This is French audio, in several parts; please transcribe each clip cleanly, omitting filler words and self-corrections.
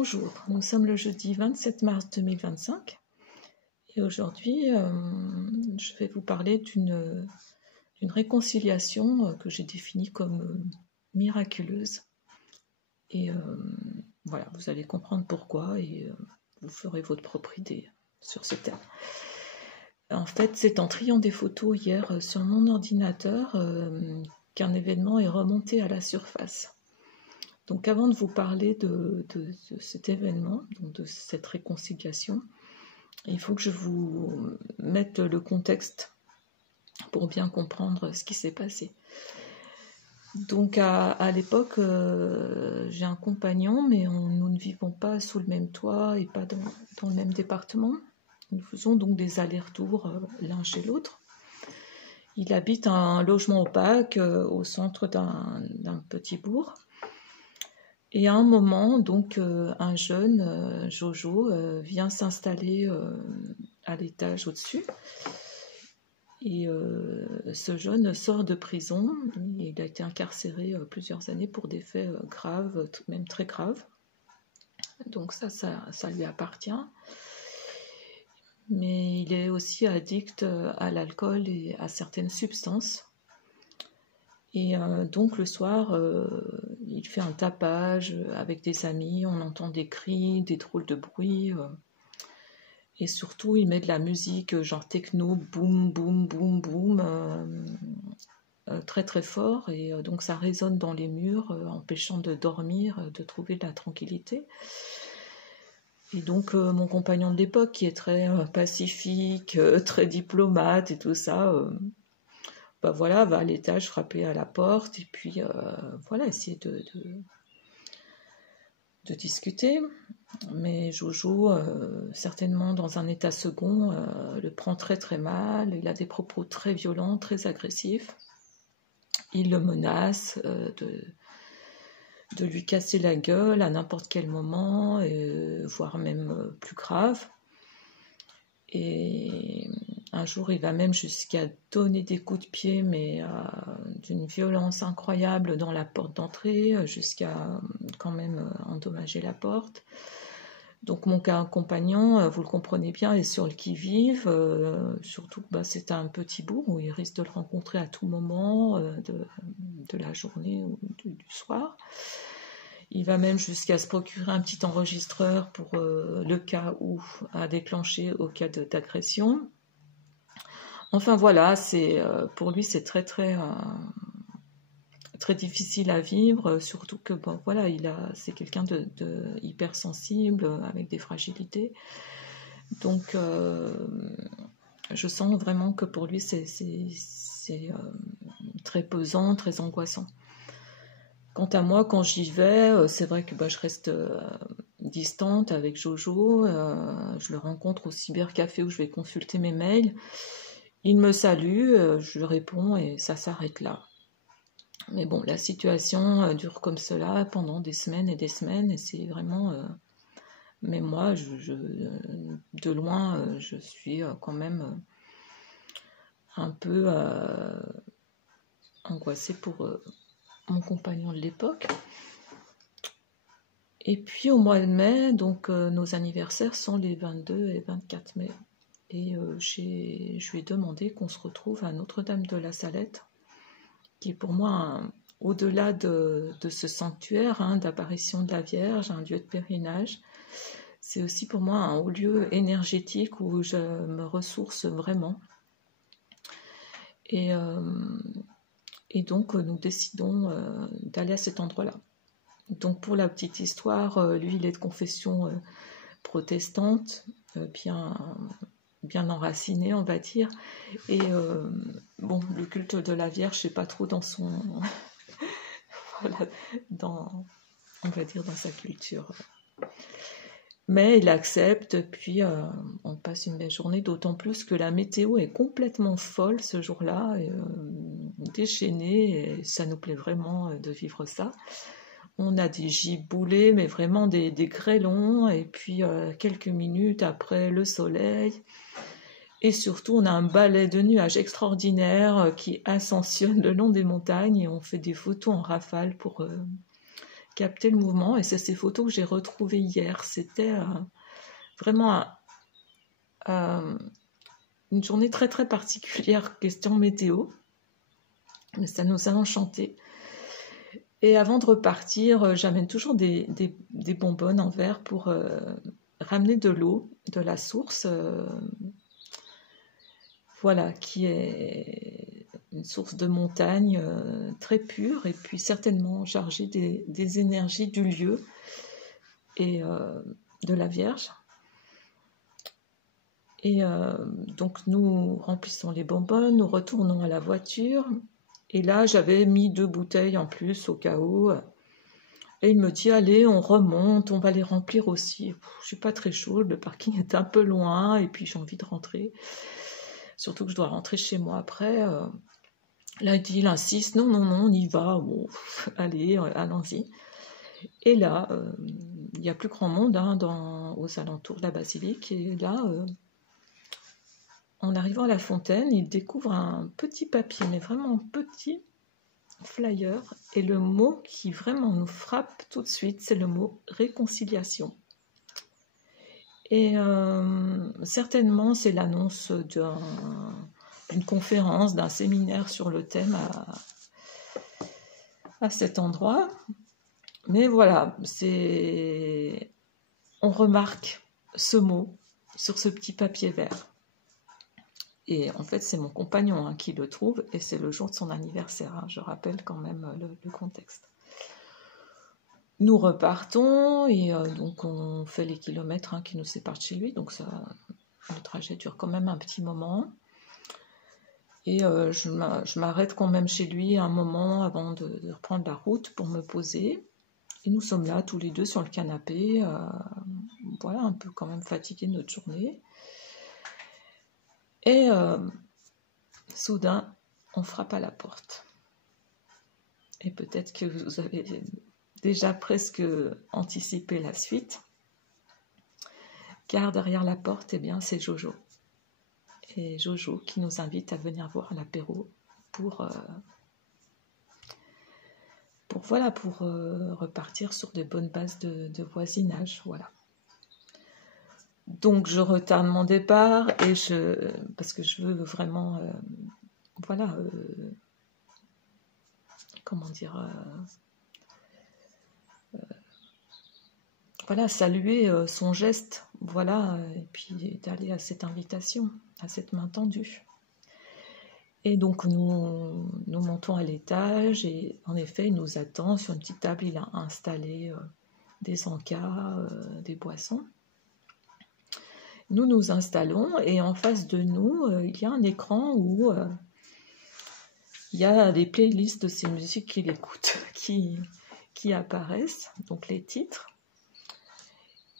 Bonjour, nous sommes le jeudi 27 mars 2025 et aujourd'hui je vais vous parler d'une réconciliation que j'ai définie comme miraculeuse et voilà, vous allez comprendre pourquoi et vous ferez votre propre idée sur ce thème. En fait, c'est en triant des photos hier sur mon ordinateur qu'un événement est remonté à la surface. Donc avant de vous parler de cet événement, donc de cette réconciliation, il faut que je vous mette le contexte pour bien comprendre ce qui s'est passé. Donc à l'époque, j'ai un compagnon, mais nous ne vivons pas sous le même toit et pas dans le même département. Nous faisons donc des allers-retours l'un chez l'autre. Il habite un logement opaque au centre d'un petit bourg. Et à un moment, donc, un jeune, Jojo, vient s'installer à l'étage au-dessus. Et ce jeune sort de prison. Il a été incarcéré plusieurs années pour des faits graves, même très graves. Donc ça lui appartient. Mais il est aussi addict à l'alcool et à certaines substances. Et donc le soir, il fait un tapage avec des amis, on entend des cris, des drôles de bruits. Et surtout, il met de la musique genre techno, boum, boum, boum, boum, très très fort. Et donc ça résonne dans les murs, empêchant de dormir, de trouver de la tranquillité. Et donc mon compagnon de l'époque, qui est très pacifique, très diplomate et tout ça... voilà, va à l'étage frapper à la porte et puis voilà, essayer de discuter. Mais Jojo, certainement dans un état second, le prend très très mal. Il a des propos très violents, très agressifs. Il le menace de lui casser la gueule à n'importe quel moment, voire même plus grave. Et un jour, il va même jusqu'à donner des coups de pied, mais d'une violence incroyable dans la porte d'entrée, jusqu'à quand même endommager la porte. Donc mon compagnon, vous le comprenez bien, est sur le qui-vive, surtout que c'est un petit bourg où il risque de le rencontrer à tout moment de la journée ou du soir. Il va même jusqu'à se procurer un petit enregistreur pour le cas où à déclencher au cas d'agression. Enfin voilà, pour lui c'est très très très difficile à vivre, surtout que voilà, c'est quelqu'un de hypersensible avec des fragilités. Donc je sens vraiment que pour lui c'est très pesant, très angoissant. Quant à moi, quand j'y vais, c'est vrai que je reste distante avec Jojo. Je le rencontre au cybercafé où je vais consulter mes mails. Il me salue, je lui réponds et ça s'arrête là. Mais bon, la situation dure comme cela pendant des semaines et c'est vraiment... mais moi, de loin, je suis quand même un peu angoissée pour... mon compagnon de l'époque. Et puis au mois de mai, donc nos anniversaires sont les 22 et 24 mai. Et je lui ai demandé qu'on se retrouve à Notre-Dame de la Salette, qui est pour moi, au-delà de ce sanctuaire d'apparition de la Vierge, un lieu de pèlerinage, c'est aussi pour moi un haut lieu énergétique où je me ressource vraiment. Et donc, nous décidons d'aller à cet endroit-là. Donc, pour la petite histoire, lui, il est de confession protestante, bien enraciné, on va dire. Et le culte de la Vierge, c'est pas trop dans son... voilà, on va dire dans sa culture. Mais il accepte, puis on passe une belle journée, d'autant plus que la météo est complètement folle ce jour-là, déchaînée, et ça nous plaît vraiment de vivre ça. On a des giboulées, mais vraiment des grêlons, et puis quelques minutes après le soleil. Et surtout, on a un balai de nuages extraordinaire qui ascensionne le long des montagnes, et on fait des photos en rafale pour capté le mouvement, et c'est ces photos que j'ai retrouvées hier. C'était vraiment une journée très très particulière, question météo, mais ça nous a enchantés. Et avant de repartir, j'amène toujours des bonbonnes en verre pour ramener de l'eau de la source, voilà, qui est une source de montagne très pure, et puis certainement chargée des énergies du lieu et de la Vierge. Et donc nous remplissons les bonbonnes, nous retournons à la voiture, et là j'avais mis 2 bouteilles en plus au cas où, et il me dit allez on remonte, on va les remplir aussi. Je suis pas très chaude, le parking est un peu loin, et puis j'ai envie de rentrer, surtout que je dois rentrer chez moi après. Là il insiste, non, on y va, bon, allez, allons-y. Et là, il n'y a plus grand monde aux alentours de la basilique, et là, en arrivant à la fontaine, il découvre un petit papier, mais vraiment petit flyer, et le mot qui vraiment nous frappe tout de suite, c'est le mot réconciliation. Et certainement, c'est l'annonce d'une conférence, d'un séminaire sur le thème à cet endroit. Mais voilà, on remarque ce mot sur ce petit papier vert. Et en fait, c'est mon compagnon qui le trouve, et c'est le jour de son anniversaire. Je rappelle quand même le contexte. Nous repartons, et donc on fait les kilomètres qui nous séparent de chez lui, donc le trajet dure quand même un petit moment. Et je m'arrête quand même chez lui un moment avant de reprendre la route pour me poser. Et nous sommes là tous les deux sur le canapé, voilà, un peu quand même fatigués de notre journée. Et soudain, on frappe à la porte. Et peut-être que vous avez déjà presque anticipé la suite, car derrière la porte, eh bien, c'est Jojo. Et Jojo qui nous invite à venir voir l'apéro pour repartir sur de bonnes bases de voisinage, voilà. Donc je retarde mon départ, parce que je veux vraiment saluer son geste, voilà, et puis d'aller à cette invitation, à cette main tendue. Et donc nous montons à l'étage, et en effet il nous attend sur une petite table. Il a installé des encas, des boissons. Nous nous installons, et en face de nous, il y a un écran où il y a des playlists de ces musiques qu'il écoute qui apparaissent, donc les titres.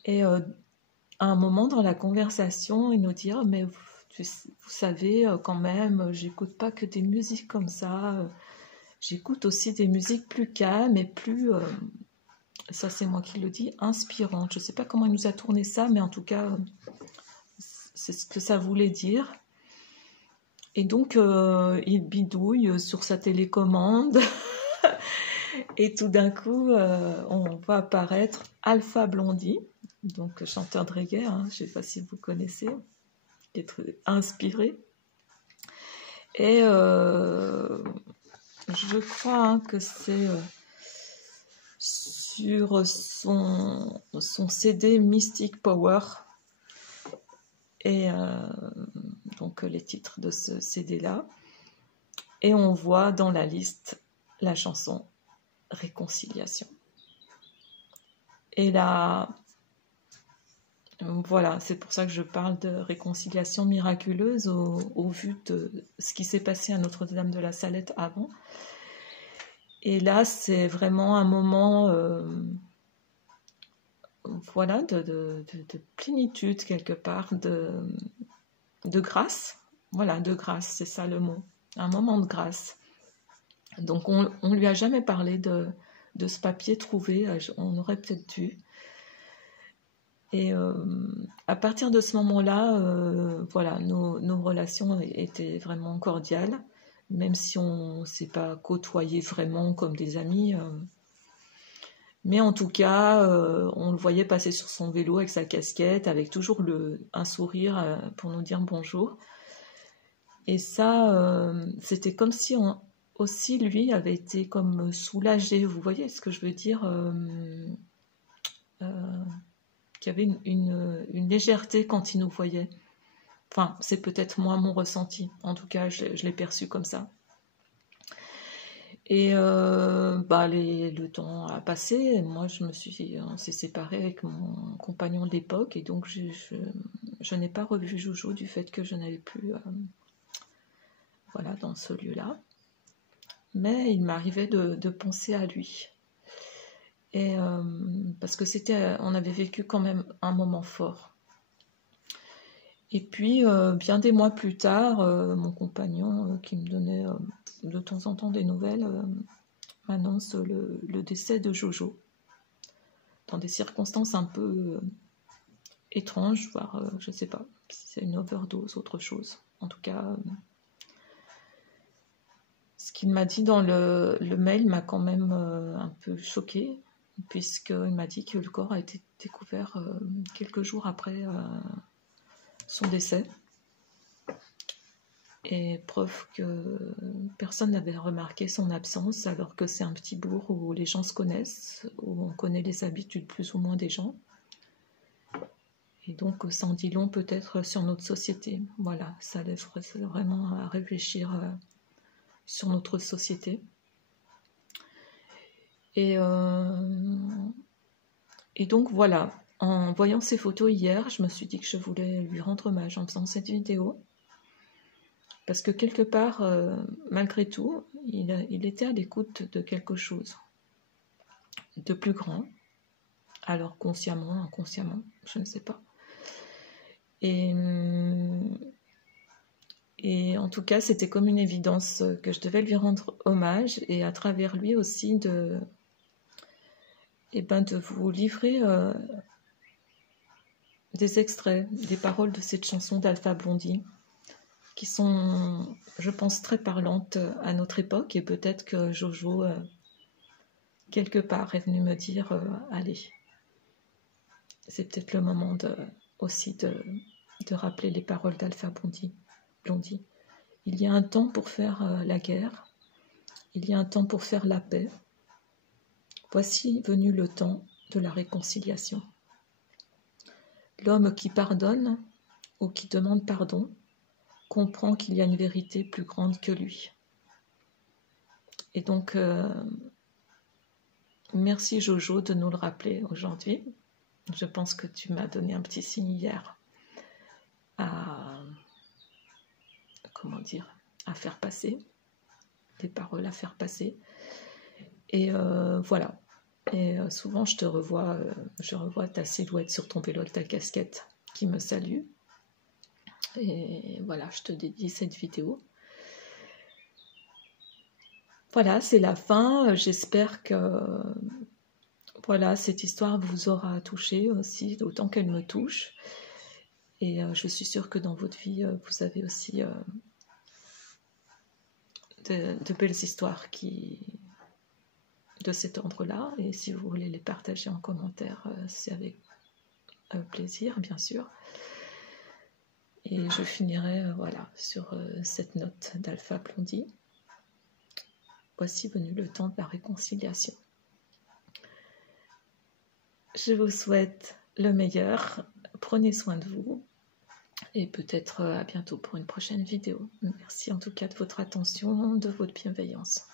Et à un moment dans la conversation, il nous dit « mais vous savez, quand même, j'écoute pas que des musiques comme ça, j'écoute aussi des musiques plus calmes et plus... ça c'est moi qui le dis, inspirantes. » Je sais pas comment il nous a tourné ça, mais en tout cas... c'est ce que ça voulait dire. Et donc, il bidouille sur sa télécommande. Et tout d'un coup, on voit apparaître Alpha Blondy, donc chanteur de reggae, je ne sais pas si vous connaissez, qui est très inspiré. Et je crois que c'est sur son CD Mystic Power. Et donc les titres de ce CD-là. Et on voit dans la liste la chanson Réconciliation. Et là, voilà, c'est pour ça que je parle de réconciliation miraculeuse au vu de ce qui s'est passé à Notre-Dame de la Salette avant. Et là, c'est vraiment un moment... voilà, de plénitude quelque part, de grâce. Voilà, de grâce, c'est ça le mot. Un moment de grâce. Donc on lui a jamais parlé de ce papier trouvé, on aurait peut-être dû. Et à partir de ce moment-là, voilà, nos relations étaient vraiment cordiales, même si on ne s'est pas côtoyé vraiment comme des amis. Mais en tout cas, on le voyait passer sur son vélo avec sa casquette, avec toujours un sourire pour nous dire bonjour. Et ça, c'était comme si aussi lui avait été comme soulagé. Vous voyez ce que je veux dire, qu'il y avait une légèreté quand il nous voyait. Enfin, c'est peut-être moi mon ressenti. En tout cas, je l'ai perçu comme ça. Et le temps a passé. Et moi, on s'est séparés avec mon compagnon de l'époque, et donc je n'ai pas revu Jojo du fait que je n'allais plus voilà, dans ce lieu-là. Mais il m'arrivait de penser à lui. Et parce que on avait vécu quand même un moment fort. Et puis, bien des mois plus tard, mon compagnon, qui me donnait de temps en temps des nouvelles, m'annonce le décès de Jojo, dans des circonstances un peu étranges, voire, je ne sais pas, si c'est une overdose, autre chose. En tout cas, ce qu'il m'a dit dans le mail m'a quand même un peu choquée, puisqu'il m'a dit que le corps a été découvert quelques jours après son décès. Et preuve que personne n'avait remarqué son absence, alors que c'est un petit bourg où les gens se connaissent, où on connaît les habitudes plus ou moins des gens. Et donc, ça en dit long peut-être sur notre société. Voilà, ça laisse vraiment à réfléchir sur notre société. Et donc, voilà, en voyant ces photos hier, je me suis dit que je voulais lui rendre hommage en faisant cette vidéo. Parce que quelque part, malgré tout, il était à l'écoute de quelque chose de plus grand. Alors consciemment, inconsciemment, je ne sais pas. Et en tout cas, c'était comme une évidence que je devais lui rendre hommage, et à travers lui aussi de vous livrer des extraits, des paroles de cette chanson d'Alpha Blondy, qui sont, je pense, très parlantes à notre époque, et peut-être que Jojo, quelque part, est venu me dire allez, c'est peut-être le moment aussi de rappeler les paroles d'Alpha Blondy. Il y a un temps pour faire la guerre, il y a un temps pour faire la paix. Voici venu le temps de la réconciliation. L'homme qui pardonne ou qui demande pardon comprend qu'il y a une vérité plus grande que lui. Et donc, merci Jojo de nous le rappeler aujourd'hui. Je pense que tu m'as donné un petit signe hier à faire passer, des paroles à faire passer. Et voilà. Et souvent, je revois ta silhouette sur ton vélo, ta casquette qui me salue. Et voilà, je te dédie cette vidéo. Voilà, c'est la fin. J'espère que voilà, cette histoire vous aura touché aussi, autant qu'elle me touche. Et je suis sûre que dans votre vie, vous avez aussi de belles histoires de cet ordre-là. Et si vous voulez les partager en commentaire, c'est avec plaisir, bien sûr. Et je finirai voilà, sur cette note d'Alpha Blondy. Voici venu le temps de la réconciliation. Je vous souhaite le meilleur. Prenez soin de vous. Et peut-être à bientôt pour une prochaine vidéo. Merci en tout cas de votre attention, de votre bienveillance.